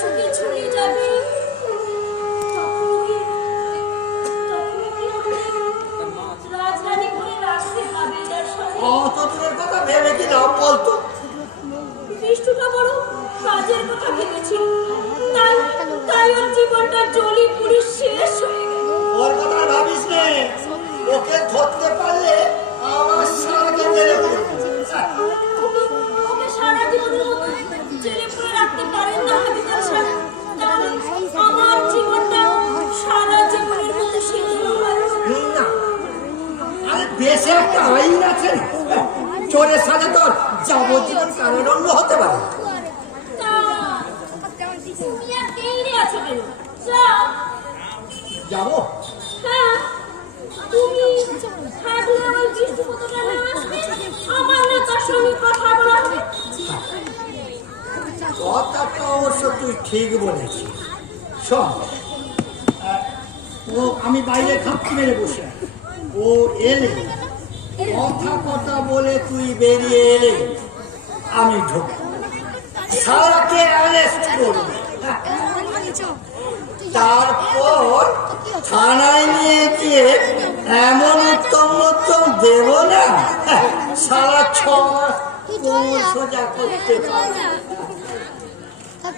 সুখে যাবে। কথা ভেবে কি লাভ বলতো? বড় কাজের কথা ভেবেছিল তাই তাই ওর জীবনটা জলি পুরি শেষ হয়ে গেল। ওর কথা ভাবিস নে। ওকে ধরতে পারলে আমার দেশে একটা আইন আছে চোরের সাথে তোর যাবজ্জীবন কারাদণ্ড হতে পারে। তুই ঠিক বলেছিস। শোন ও আমি বাইরে খাপটি মেরে বসে ও এলে কথা কথা বলে তুই বেরিয়ে এলে আমি ঢুক সারাকে অ্যারেস্ট করব। তারপর থানায় নিয়ে গিয়ে এমন উত্তম উত্তম দেব না হ্যাঁ, সারা ছ মাস সোজা করতে পারবে।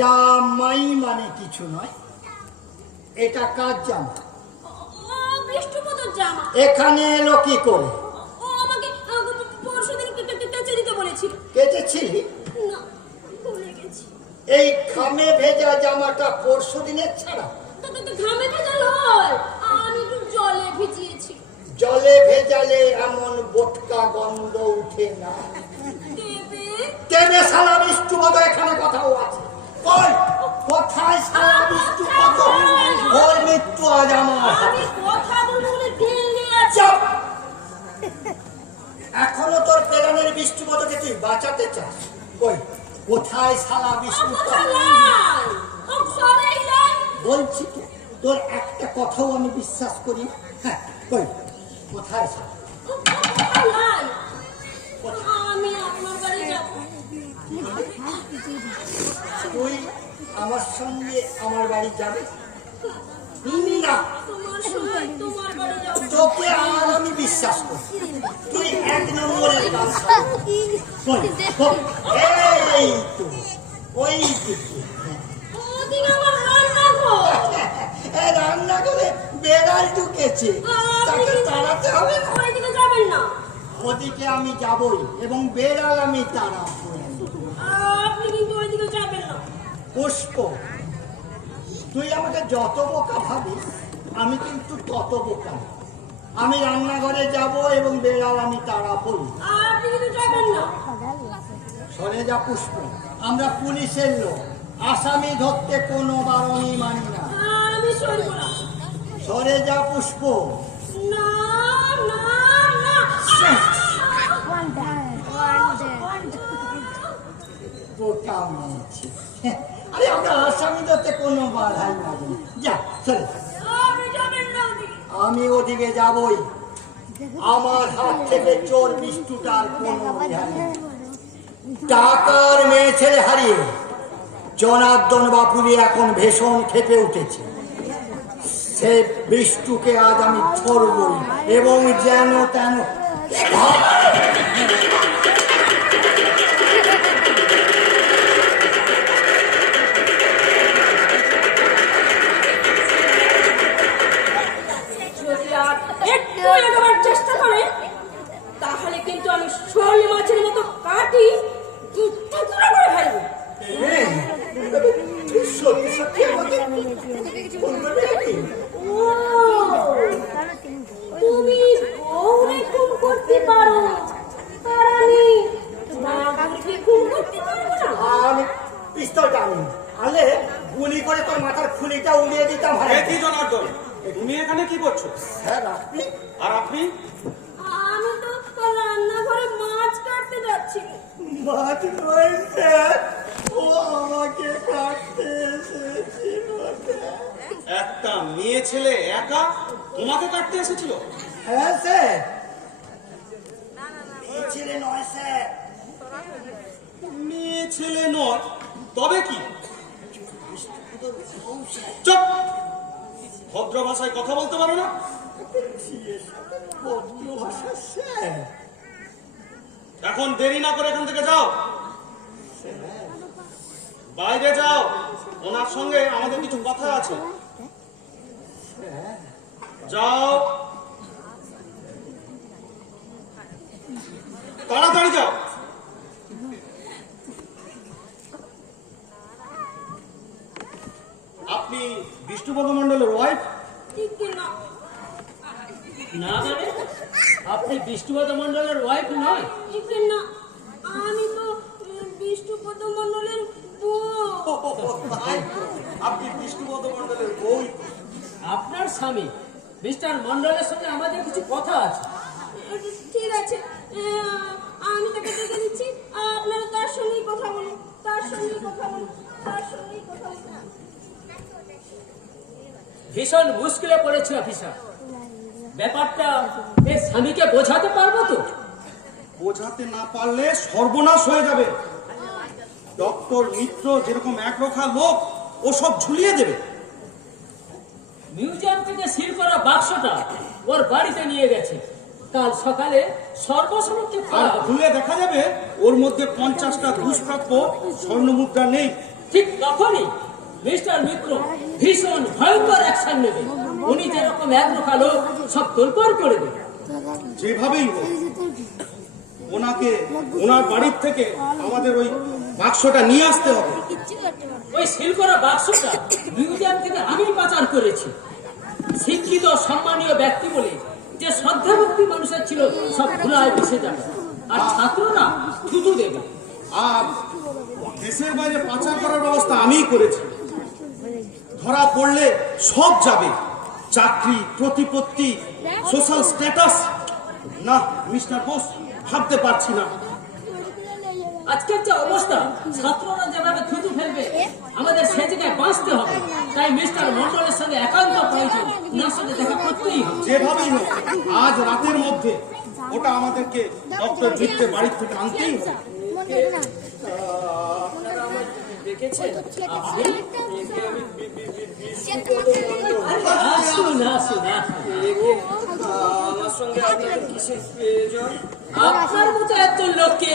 জামাই মানে কিছু নয়। এটা কার জামা? এখানে এলো কি করে? কেটেছিলি এই খামে ভেজা জামাটা পরশু দিনের ছাড়া? তা তো তো ঘামে ভেজা নয় আমি একটু জলে ভিজিয়েছি। জলে ভেজালে এমন বোটকা গন্ধ উঠে না। দেবে? তেনে সালা বিষ্টু মতো এখানে কথাও আছে। কই কোথায় সালা বিষ্টু মতো ওর মৃত্যু আজ আমার। আমি কথা বলে আছে। চাপ! এখনও তোর প্রেরণের বৃষ্টি মতোকে তুই বাঁচাতে চাস। কই কোথায় সালা বিষ্ণু বলছি তো তোর একটা কথাও আমি বিশ্বাস করি? হ্যাঁ কই কোথায় বাড়ি যাব তুই আমার সঙ্গে আমার বাড়ি যাবে? তোকে আর আমি বিশ্বাস করি তুই এক নম্বরের আমার রান্না করে বেড়াল তাকে তাড়াতে হবে ওদিকে আমি যাবই এবং বেড়াল আমি তাড়াবো। আপনি কিন্তু ওইদিকে যাবেন না। পুষ্প তুই আমাকে যত বোকা ভাবিস আমি কিন্তু তত বোকা আমি রান্নাঘরে যাব এবং বেড়াল আমি তাড়াবই আপনি কিন্তু যাবেন না। সরে যা পুষ্প আমরা পুলিশের লোক আসামি ধরতে কোনো বারণই মানি না। আমি সরব না সরে যা পুষ্প না না না বোকা মেয়েছে আরে আমরা আসামি ধরতে কোনো বাধাই যা সরে যা। আপনি যাবেন না ওদিকে। আমি ওদিকে যাবই। আমার হাত থেকে চোর বিষ্টুটার কোনো টাকার মেয়ে ছেলে হারিয়ে জনার্দন বাপুরি এখন ভীষণ খেপে উঠেছে। সে বিষ্টুকে আজ আমি ছড়বই এবং যেন তেন নয় স্যার ও আমাকে কাটতে এসেছিল। একটা মেয়ে ছেলে একা তোমাকে কাটতে এসেছিল? হ্যাঁ স্যার। এই ছেলে নয় স্যার। মেয়ে ছেলে নয়। তবে কি? চুপ! ভদ্র ভাষায় কথা বলতে পারো না। ভদ্র ভাষা স্যার। এখন দেরি না করে এখান থেকে যাও। বাইরে যাও। ওনার সঙ্গে আমাদের কিছু কথা আছে। যাও তাড়াতাড়ি যাও আপনি বিষ্ণুপদ মন্ডলের ওয়াইফ ঠিক না না মানে আপনি বিষ্ণুপদ মন্ডলের ওয়াইফ না। আমি তো বিষ্ণুপদ মন্ডলের বউ। আপনি বিষ্ণুপদ মন্ডলের বই আপনার স্বামী মিস্টার মন্ডলের সঙ্গে আমাদের কিছু কথা আছে। ঠিক আছে। আমি তাকে ডেকে দিচ্ছি। আপনারা তার সঙ্গেই কথা বলুন। তার সঙ্গেই কথা বলুন। তার সঙ্গেই কথা বলুন। ভীষণ মুশকিলে পড়েছে অফিসার। ব্যাপারটা এর স্বামীকে বোঝাতে পারব তো? বোঝাতে না পারলে সর্বনাশ হয়ে যাবে। ডক্টর মিত্র যেরকম একরোখা লোক ও সব ঝুলিয়ে দেবে। মিউজিয়াম থেকে সিল করা বাক্সটা ওর বাড়িতে নিয়ে গেছে। কাল সকালে সর্বসমক্ষে খোলা খুলে দেখা যাবে ওর মধ্যে পঞ্চাশটা দুষ্প্রাপ্য স্বর্ণমুদ্রা নেই। ঠিক তখনই মিস্টার মিত্র ভীষণ ভয়ঙ্কর অ্যাকশন নেবে। উনি যেরকম একরোখা লোক সব তোলপাড় করে দেবে। যেভাবেই হোক ওনাকে ওনার বাড়ির থেকে আমাদের ওই বাক্সটা নিয়ে আসতে হবে। ওই সিল করা বাক্সটা মিউজিয়াম থেকে আমি পাচার করেছি। শিক্ষিত সম্মানীয় ব্যক্তি বলে যে শ্রদ্ধাভক্তি মানুষের ছিল সব ভুলায় মিশে যাবে। আর ছাত্ররা থুতু দেবে। আর দেশের বাইরে পাচার করার ব্যবস্থা আমিই করেছি। ধরা পড়লে সব যাবে। চাকরি প্রতিপত্তি সোশ্যাল স্ট্যাটাস না মিস্টার বোস ভাবতে পারছি না আজকের যে অবস্থা ছাত্ররা যেভাবে থুতু ফেলবে আমাদের সে জায়গায় বাঁচতে হবে তাই মিস্টার মন্ডলের সঙ্গে একান্ত প্রয়োজন ওনার সঙ্গে দেখা করতেই যেভাবেই হোক আজ রাতের মধ্যে ওটা আমাদেরকে ডক্টর জিতকে বাড়ির থেকে আনতেই হবে আসুন আসুন আসুন আমার সঙ্গে আপনার কিসের প্রয়োজন? আপনার মতো একজন লোককে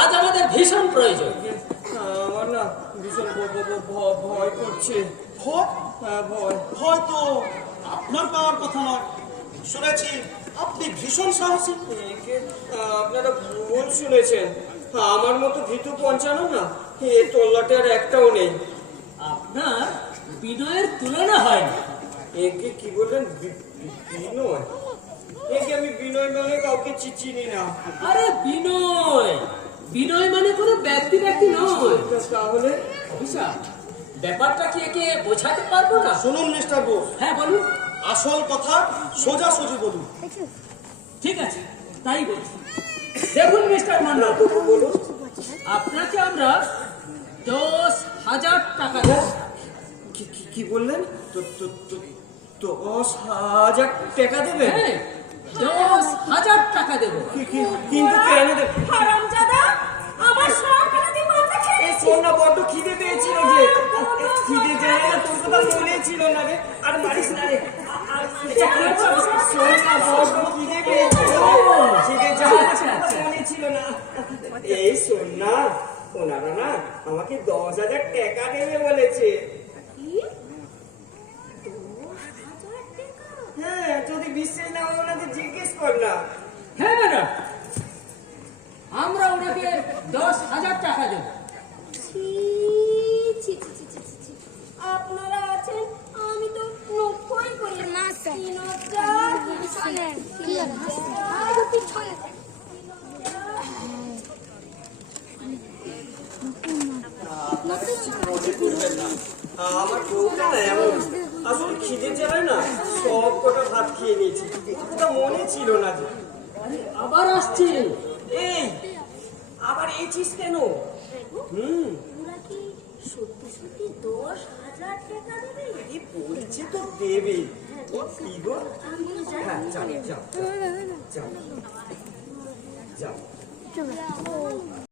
আজ আমাদের ভীষণ প্রয়োজন। আমার না ভীষণ ভয় করছে। ভয়? হ্যাঁ ভয়। আপনার পাওয়ার কথা নয়। শুনেছি আপনি ভীষণ সাহসী। আপনারা ভুল শুনেছেন। আমার মতো ভীতু পঞ্চানো না এ তল্লাটে আর একটাও নেই। আপনার বিনয়ের তুলনা হয় না। একে কি বললেন? বিনয়? একে আমি বিনয় মানে কাউকে চিনি না আরে বিনয়! বিনয় মানে কোনো ব্যক্তি ব্যক্তি নয়। তাহলে? অফিসার ব্যাপারটা কি একে বোঝাতে পারব না? শুনুন মিস্টার বোস। হ্যাঁ বলুন। আসল কথা সোজাসুজি বলুন। ঠিক আছে তাই বলছি। দেখুন মিস্টার বলুন আপনাকে আমরা দশ হাজার টাকা দেব। কি- বললেন? তো তো- তো- দশ হাজার টাকা দেবেন? হ্যাঁ। দশ হাজার টাকা দেবো। কিন্তু হারামজাদা আমার সব কানাদি মাথা খেয়ে এই শোন না বড্ড খিদে পেয়েছিল যে খিদে যায় না তোর কথা মনে ছিল না রে। আর মারিস না রে। শোন বড্ড খিদে পেয়েছিল। খিদে যায় না তোর কথা মনে ছিল না। এই শোন ওনারা না আমাকে দশ হাজার টাকা দেবে বলেছে। হ্যাঁ যদি বিশ্বাস না হয় ওনাকে জিজ্ঞেস কর না হ্যাঁ ম্যাডাম। আমরা ওনাকে দশ হাজার টাকা দেবো। ছি, ছি, ছি, ছি, ছি, ছি, ছি। আপনারা আছেন? আমি তো লক্ষ্যই করি না আমার বউটা এমন আসলে খিদে জ্বালায় না সব কটা ভাত খেয়ে নিয়েছি ওটা মনে ছিল না যে। আবার আসছি। এই আবার এই কাঁদছিস কেন হুম। কি সত্যি সত্যি দশ হাজার টাকা দেবে? কি বলছে তো দেবে। কি গো? আমি তো জানি। হ্যাঁ যাও যাও যাও। যাও।